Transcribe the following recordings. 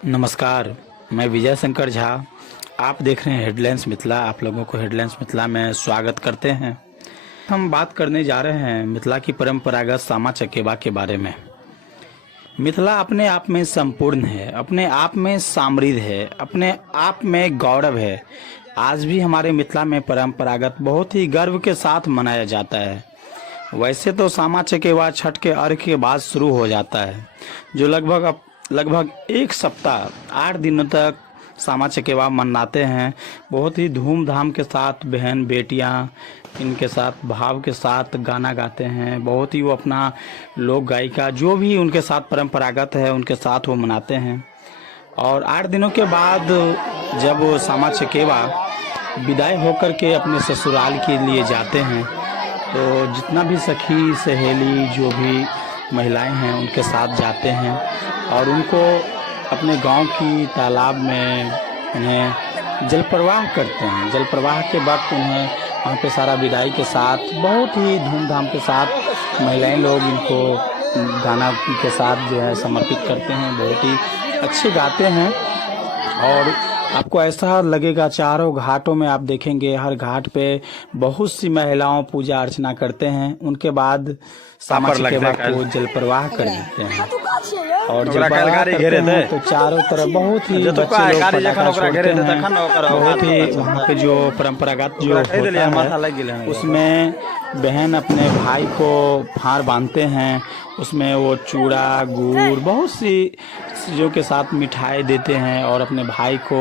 नमस्कार, मैं विजय शंकर झा। आप देख रहे हैं हेडलाइंस मिथिला। आप लोगों को हेडलाइंस मिथिला में स्वागत करते हैं। हम बात करने जा रहे हैं मिथिला की परंपरागत सामा चकेबा के बारे में। मिथिला अपने आप में संपूर्ण है, अपने आप में समृद्ध है, अपने आप में गौरव है। आज भी हमारे मिथिला में परंपरागत बहुत ही गर्व के साथ मनाया जाता है। वैसे तो सामा चकेबा छठ के अर्घ के बाद शुरू हो जाता है, जो लगभग एक सप्ताह 8 दिनों तक सामा चकेबा मनाते हैं। बहुत ही धूमधाम के साथ बहन बेटियां इनके साथ भाव के साथ गाना गाते हैं। बहुत ही वो अपना लोक गायिका जो भी उनके साथ परंपरागत है उनके साथ वो मनाते हैं। और 8 दिनों के बाद जब वो सामा चकेबा विदाई होकर के अपने ससुराल के लिए जाते हैं, तो जितना भी सखी सहेली जो भी महिलाएं हैं उनके साथ जाते हैं और उनको अपने गांव की तालाब में उन्हें जल प्रवाह करते हैं। जल प्रवाह के वक्त उन्हें वहाँ पे सारा विदाई के साथ बहुत ही धूमधाम के साथ महिलाएं लोग इनको गाना के साथ जो है समर्पित करते हैं। बहुत ही अच्छे गाते हैं और आपको ऐसा लगेगा चारों घाटों में आप देखेंगे हर घाट पे बहुत सी महिलाओं पूजा अर्चना करते हैं। उनके बाद सामा चकेबा को जल प्रवाह कर देते हैं और जल प्रवाह करते हैं तो चारों तरफ बहुत ही बच्चे लोग पटाखा छोड़ते हैं। बहुत ही वहाँ पे जो परंपरागत जो होता है उसमें बहन अपने भाई को फार बांधते हैं। उसमें वो चूड़ा गुड़ बहुत सी चीज़ों के साथ मिठाई देते हैं और अपने भाई को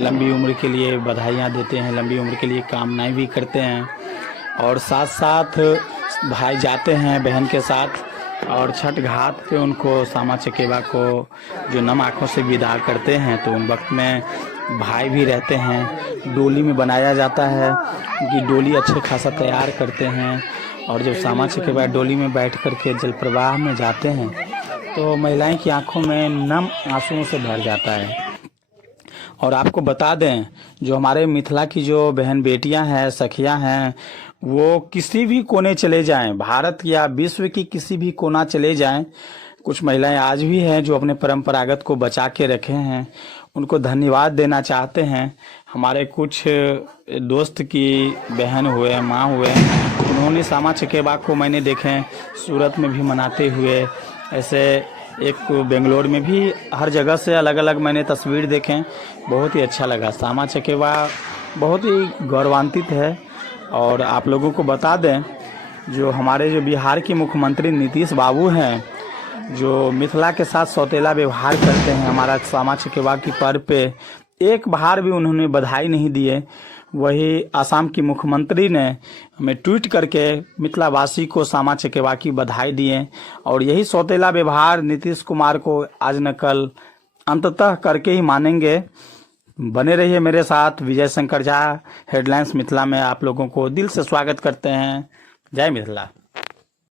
लंबी उम्र के लिए बधाइयाँ देते हैं, लंबी उम्र के लिए कामनाएं भी करते हैं। और साथ साथ भाई जाते हैं बहन के साथ और छठ घाट पे उनको सामा चकेबा को जो नम आँखों से विदा करते हैं। तो उन वक्त में भाई भी रहते हैं। डोली में बनाया जाता है, उनकी डोली अच्छे खासा तैयार करते हैं और जब सामा चकेबा डोली में बैठ कर के जल प्रवाह में जाते हैं तो महिलाएं की आंखों में नम आंसुओं से भर जाता है। और आपको बता दें जो हमारे मिथिला की जो बहन बेटियां हैं, सखियां हैं, वो किसी भी कोने चले जाएं, भारत या विश्व की किसी भी कोना चले जाएं, कुछ महिलाएं आज भी हैं जो अपने परंपरागत को बचा के रखे हैं। उनको धन्यवाद देना चाहते हैं। हमारे कुछ दोस्त की बहन हुए, माँ हुए, उन्होंने सामा चकेबा को मैंने देखे सूरत में भी मनाते हुए, ऐसे एक बेंगलोर में भी, हर जगह से अलग अलग मैंने तस्वीर देखें। बहुत ही अच्छा लगा। सामा चकेबा बहुत ही गौरवान्वित है। और आप लोगों को बता दें जो हमारे जो बिहार के मुख्यमंत्री नीतीश बाबू हैं, जो मिथिला के साथ सौतेला व्यवहार करते हैं, हमारा सामा चकेबा की पर्व पे एक बार भी उन्होंने बधाई नहीं दिए। वही आसाम की मुख्यमंत्री ने हमें ट्वीट करके मिथिलावासी को सामा चकेबा की बधाई दिए। और यही सौतेला व्यवहार नीतीश कुमार को आज न कल अंततः करके ही मानेंगे। बने रहिए मेरे साथ। विजय शंकर झा हेडलाइंस मिथिला में आप लोगों को दिल से स्वागत करते हैं। जय मिथिला।